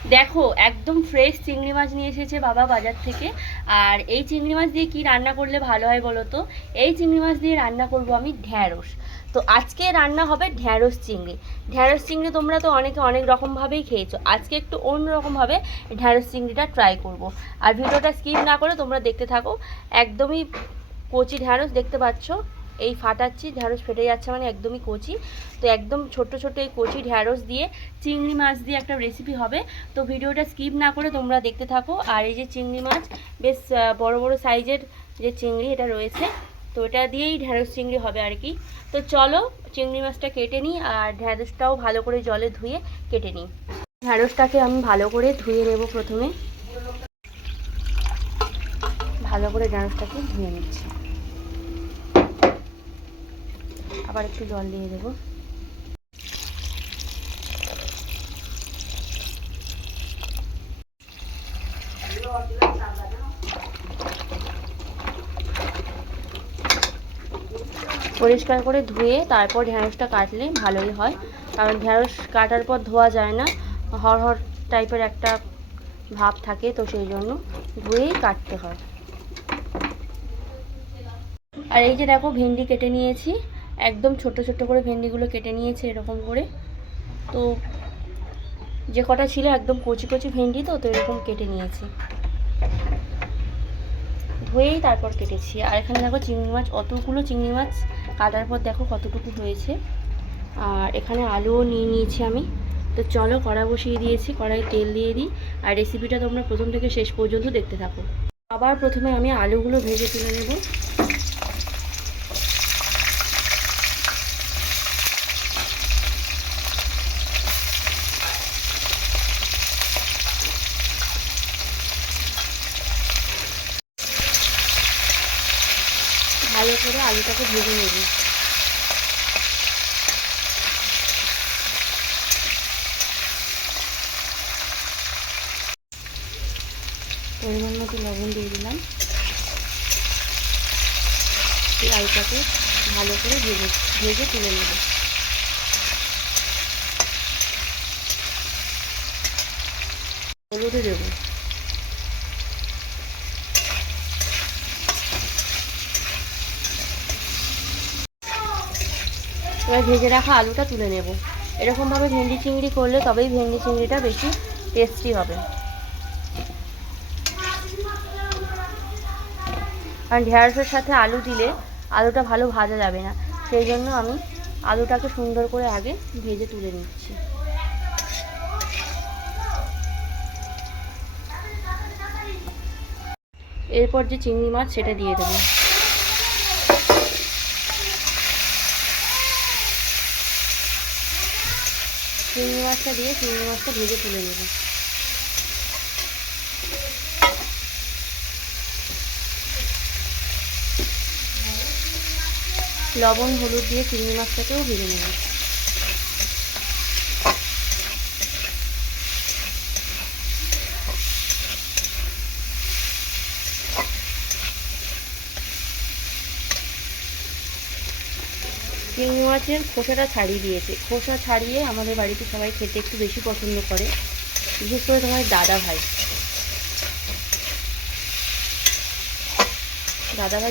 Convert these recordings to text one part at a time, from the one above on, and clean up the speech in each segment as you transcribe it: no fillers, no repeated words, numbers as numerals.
দেখো একদম ফ্রেশ চিংড়ি মাছ নিয়ে এসেছে বাবা বাজার থেকে। আর এই চিংড়ি মাছ দিয়ে কি রান্না করলে ভালো হয় বলো তো? এই চিংড়ি মাছ দিয়ে রান্না করব আমি ঢ্যাঁড়স। তো আজকে রান্না হবে ঢ্যাঁড়স চিংড়ি। ঢ্যাঁড়স চিংড়ি তোমরা তো অনেকে অনেক রকমভাবেই খেয়েছো, আজকে একটু অন্য রকমভাবে ঢ্যাঁড়স চিংড়িটা ট্রাই করব। আর ভিডিওটা স্কিপ না করে তোমরা দেখতে থাকো। একদমই কচি ঢ্যাঁড়স দেখতে পাচ্ছ, এই ফাটাচ্ছি, ঢ্যাঁড়স ফেটে যাচ্ছে মানে একদমই কচি। তো একদম ছোট্ট ছোট্ট এই কচি ঢ্যাঁড়স দিয়ে চিংড়ি মাছ দিয়ে একটা রেসিপি হবে। তো ভিডিওটা স্কিপ না করে তোমরা দেখতে থাকো। আর এই যে চিংড়ি মাছ, বেশ বড় বড় সাইজের যে চিংড়ি এটা রয়েছে, তো এটা দিয়েই ঢ্যাঁড়স চিংড়ি হবে আর কি। তো চলো চিংড়ি মাছটা কেটে নিই, আর ঢ্যাঁড়সটাও ভালো করে জলে ধুয়ে কেটে নিই। ঢ্যাঁড়সটাকে আমি ভালো করে ধুয়ে নেব। প্রথমে ভালো করে ঢ্যাঁড়সটাকে ধুয়ে নিচ্ছি, আবার একটু জল দিয়ে দেবো। পরিষ্কার করে ধুয়ে তারপর ঢ্যাঁড়সটা কাটলে ভালোই হয়, কারণ ঢ্যাঁড়স কাটার পর ধোয়া যায় না, হড়হড় টাইপের একটা ভাব থাকে, তো সেই জন্য ধুয়েই কাটতে হয়। আর এই যে দেখো ভেন্ডি কেটে নিয়েছি, একদম ছোট ছোট করে ভেন্ডিগুলো কেটে নিয়েছি এরকম করে। তো যে কটা ছিল একদম কচি কচি ভেন্ডি, তো এরকম কেটে নিয়েছি, ধুয়েই তারপর কেটেছি। আর এখানে দেখো চিংড়ি মাছ, অতগুলো চিংড়ি মাছ কাটার পর দেখো কতটুকু হয়েছে। আর এখানে আলুও নিয়ে নিয়েছি আমি। তো চলো কড়া বসিয়ে দিয়েছি, কড়াই তেল দিয়ে দিই। আর রেসিপিটা তোমরা প্রথম থেকে শেষ পর্যন্ত দেখতে থাকো। আবার প্রথমে আমি আলুগুলো ভেজে তুলে নেব। ভালো করে আলুটাকে ভেজে নেব। পরিমাণ মতো লবণ দিয়ে দিলাম। এই আলুটাকে ভালো করে ভেজে তুলে নেব। হলুদও দেবো। এবার ভেজে রাখা আলুটা তুলে নেব। এরকমভাবে ভেন্ডি চিংড়ি করলে তবেই ভেন্ডি চিংড়িটা বেশি টেস্টি হবে। আর ঢ্যাঁড়সের সাথে আলু দিলে আলুটা ভালো ভাজা যাবে না, সেই জন্য আমি আলুটাকে সুন্দর করে আগে ভেজে তুলে নিচ্ছি। এরপর যে চিংড়ি মাছ সেটা দিয়ে দেবো। চিংড়ি মাছটা দিয়ে চিংড়ি মাছটা ভেজে তুলে নেব। লবণ হলুদ দিয়ে চিংড়ি মাছটাকেও ভেজে নেব। চিংড়ি মাছের খোসাটা ছাড়িয়ে দিয়েছে, খোসা ছাড়িয়ে আমাদের বাড়িতে সবাই খেতে একটু বেশি পছন্দ করে, বিশেষ করে তোমার দাদা ভাই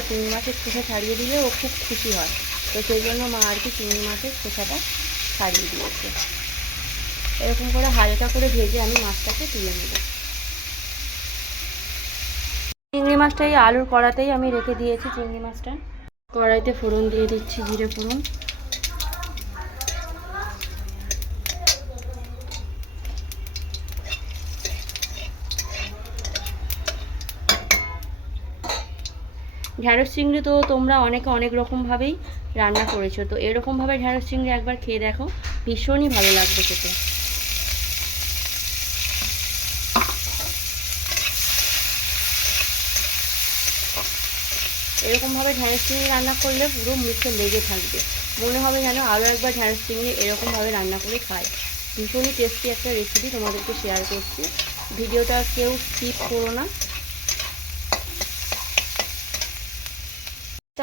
চিংড়ি মাছের খোসা ছাড়িয়ে দিলে ও খুব খুশি হয়। তো সেই জন্য মা আর কি চিংড়ি মাছের খোসাটা ছাড়িয়ে দিয়েছে। এরকম করে হালকা করে ভেজে আমি মাছটাকে তুলে নেব। চিংড়ি মাছটা এই আলুর কড়াতেই আমি রেখে দিয়েছি। চিংড়ি মাছটা কড়াইতে ফোড়ন দিয়ে দিচ্ছি, জিরে ফোড়ন। ঢ্যাঁড়স চিংড়ি তো তোমরা অনেকে অনেক রকমভাবেই রান্না করেছো, তো এরকমভাবে ঢ্যাঁড়স চিংড়ি একবার খেয়ে দেখো, ভীষণই ভালো লাগবে খেতে। এরকমভাবে ঢ্যাঁড়স চিংড়ি রান্না করলে পুরো মুখে লেগে থাকবে, মনে হবে যেন আরও একবার ঢ্যাঁড়স চিংড়ি এরকমভাবে রান্না করে খায়। ভীষণই টেস্টি একটা রেসিপি তোমাদেরকে শেয়ার করছি, ভিডিওটা কেউ স্কিপ করো না।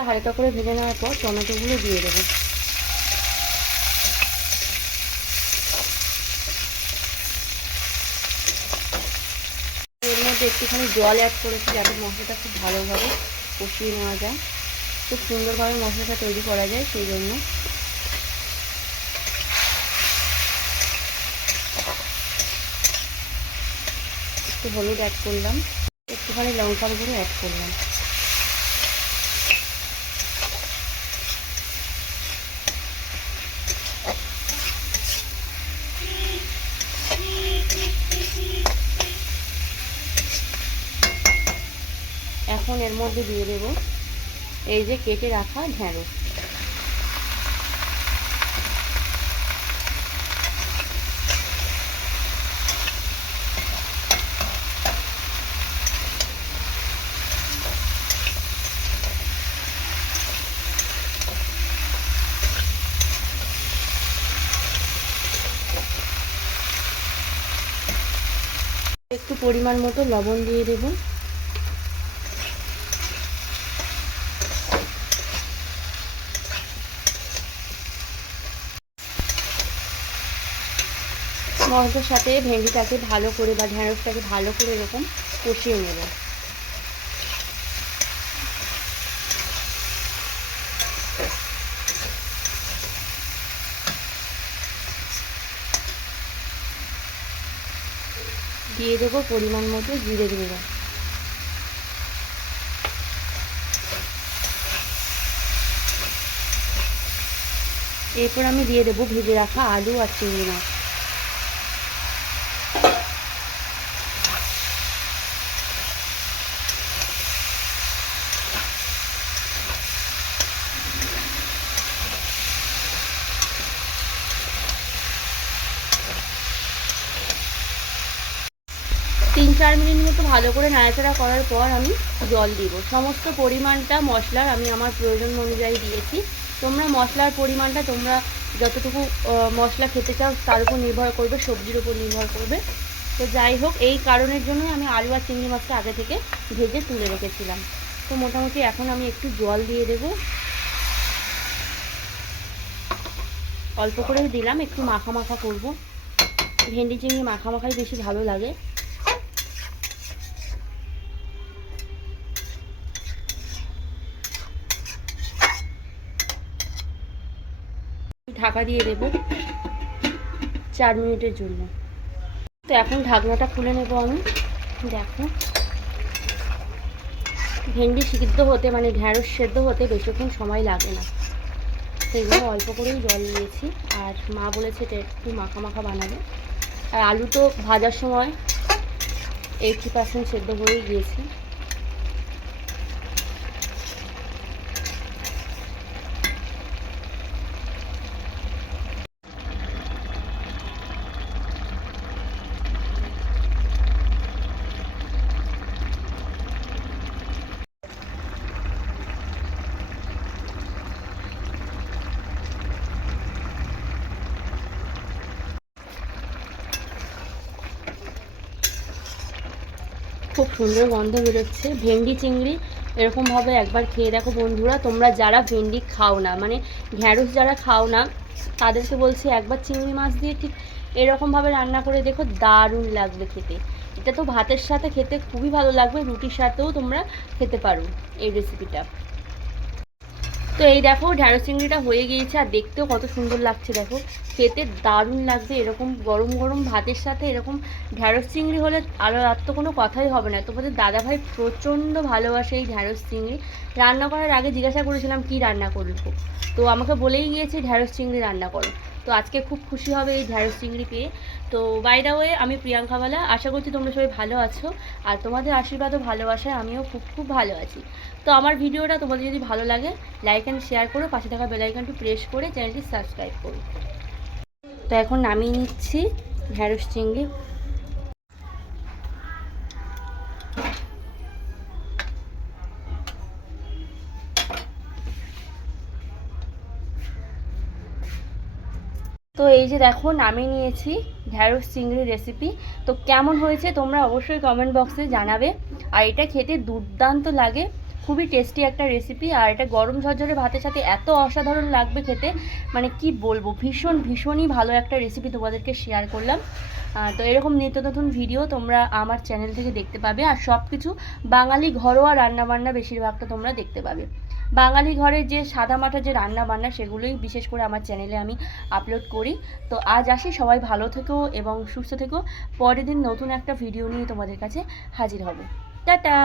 হালকা করে ভেজে নেওয়ার পর টমেটোগুলো দিয়ে দেবো। মধ্যে একটুখানি জল অ্যাড করেছি যাতে মশলাটা খুব ভালোভাবে কষিয়ে নেওয়া যায়, খুব সুন্দরভাবে মশলাটা তৈরি করা যায় সেই জন্য। একটু হলুদ অ্যাড করলাম, একটুখানি লঙ্কার গুঁড়ো অ্যাড করলাম। এখন এর মধ্যে দিয়ে দেব এই যে কেটে রাখা ঢেঁড়স। একটু পরিমাণ মতো লবণ দিয়ে দেব। মশলার সাথে ভেন্ডিটাকে ভালো করে বা ঢেঁড়সটাকে ভালো করে এরকম কষিয়ে নেব। দিয়ে দেবো পরিমাণ মতো জিরে গুঁড়ো। এরপর আমি দিয়ে দেবো ভেজে রাখা আলু আর চিংড়ি মাছ। তিন চার মিনিট মতো ভালো করে নাড়াচাড়া করার পর আমি জল দিব। সমস্ত পরিমাণটা মশলার আমি আমার প্রয়োজন অনুযায়ী দিয়েছি। তোমরা মশলার পরিমাণটা তোমরা যতটুকু মশলা খেতে চাও তার উপর নির্ভর করবে, সবজির উপর নির্ভর করবে। তো যাই হোক, এই কারণের জন্যই আমি আলু আর চিংড়ি মাছটা আগে থেকে ভেজে তুলে রেখেছিলাম। তো মোটামুটি এখন আমি একটু জল দিয়ে দেব, অল্প করে দিলাম, একটু মাখা মাখা করবো। ভেন্ডি চিংড়ি মাখা মাখাই বেশি ভালো লাগে। ঢাকা দিয়ে দেব 4 মিনিটের জন্য। তো এখন ঢাকনাটা খুলে নেব আমি। দেখো, ভেন্ডি সিদ্ধ হতে মানে ঢেঁড়স সেদ্ধ হতে বেশিক্ষণ সময় লাগে না, সেগুলো অল্প করেই জল দিয়েছি। আর মা বলেছে এটা একটু মাখা মাখা বানাবে। আর আলু তো ভাজার সময় 80% সেদ্ধ হয়ে গিয়েছে। খুব সুন্দর গন্ধ বেরোচ্ছে। ভেন্ডি চিংড়ি এরকমভাবে একবার খেয়ে দেখো বন্ধুরা। তোমরা যারা ভেন্ডি খাও না, মানে ঢ্যাঁড়স যারা খাও না, তাদেরকে বলছি একবার চিংড়ি মাছ দিয়ে ঠিক এরকমভাবে রান্না করে দেখো, দারুণ লাগবে খেতে। এটা তো ভাতের সাথে খেতে খুবই ভালো লাগবে, রুটির সাথেও তোমরা খেতে পারো এই রেসিপিটা। তো এই দেখো ঢ্যাঁড়স চিংড়িটা হয়ে গিয়েছে, আর দেখতেও কত সুন্দর লাগছে দেখো, খেতে দারুণ লাগবে। এরকম গরম গরম ভাতের সাথে এরকম ঢ্যাঁড়স চিংড়ি হলে আর তো কোনো কথাই হবে না। তোমাদের দাদাভাই প্রচণ্ড ভালোবাসে এই ঢ্যাঁড়স চিংড়ি। রান্না করার আগে জিজ্ঞাসা করেছিলাম কি রান্না করবো, তো আমাকে বলেই গিয়েছে ঢ্যাঁড়স চিংড়ি রান্না করো। তো আজকে খুব খুশি হবে এই ঢ্যাঁড়স চিংড়ি পেয়ে। তো বাই দ্য ওয়ে, আমি প্রিয়াঙ্কা বালা। আশা করছি তোমরা সবাই ভালো আছো, আর তোমাদের আশীর্বাদ ও ভালোবাসায় আমিও খুব খুব ভালো আছি। তো আমার ভিডিওটা তোমাদের যদি ভালো লাগে লাইক অ্যান্ড শেয়ার করো, পাশে থাকা বেল আইকনটি প্রেস করে চ্যানেলটি সাবস্ক্রাইব করো। তো এখন নামিয়ে নিচ্ছি ঢ্যাঁড়স চিংড়ি। তো এই যে দেখো নামিয়ে নিয়েছি ঢ্যাঁড়স চিংড়ির রেসিপি। তো কেমন হয়েছে তোমরা অবশ্যই কমেন্ট বক্সে জানাবে। আর এটা খেতে দুর্দান্ত লাগে, খুবই টেস্টি একটা রেসিপি, আর এটা গরম ঝরঝরে ভাতের সাথে এত অসাধারণ লাগবে খেতে, মানে কি বলবো, ভীষণই ভালো একটা রেসিপি তোমাদেরকে শেয়ার করলাম। তো এরকম নিত্য নতুন ভিডিও তোমরা আমার চ্যানেল থেকে দেখতে পাবে, আর সব কিছু বাঙালি ঘরোয়া রান্নাবান্না বেশিরভাগটা তোমরা দেখতে পাবে। বাঙালি ঘরে যে সাদামাটা যে রান্না বান্না সেগুলোই বিশেষ করে আমার চ্যানেলে আমি আপলোড করি। তো আজ আসি, সবাই ভালো থেকো এবং সুস্থ থেকো। পরের দিন নতুন একটা ভিডিও নিয়ে তোমাদের কাছে হাজির হব। টাটা।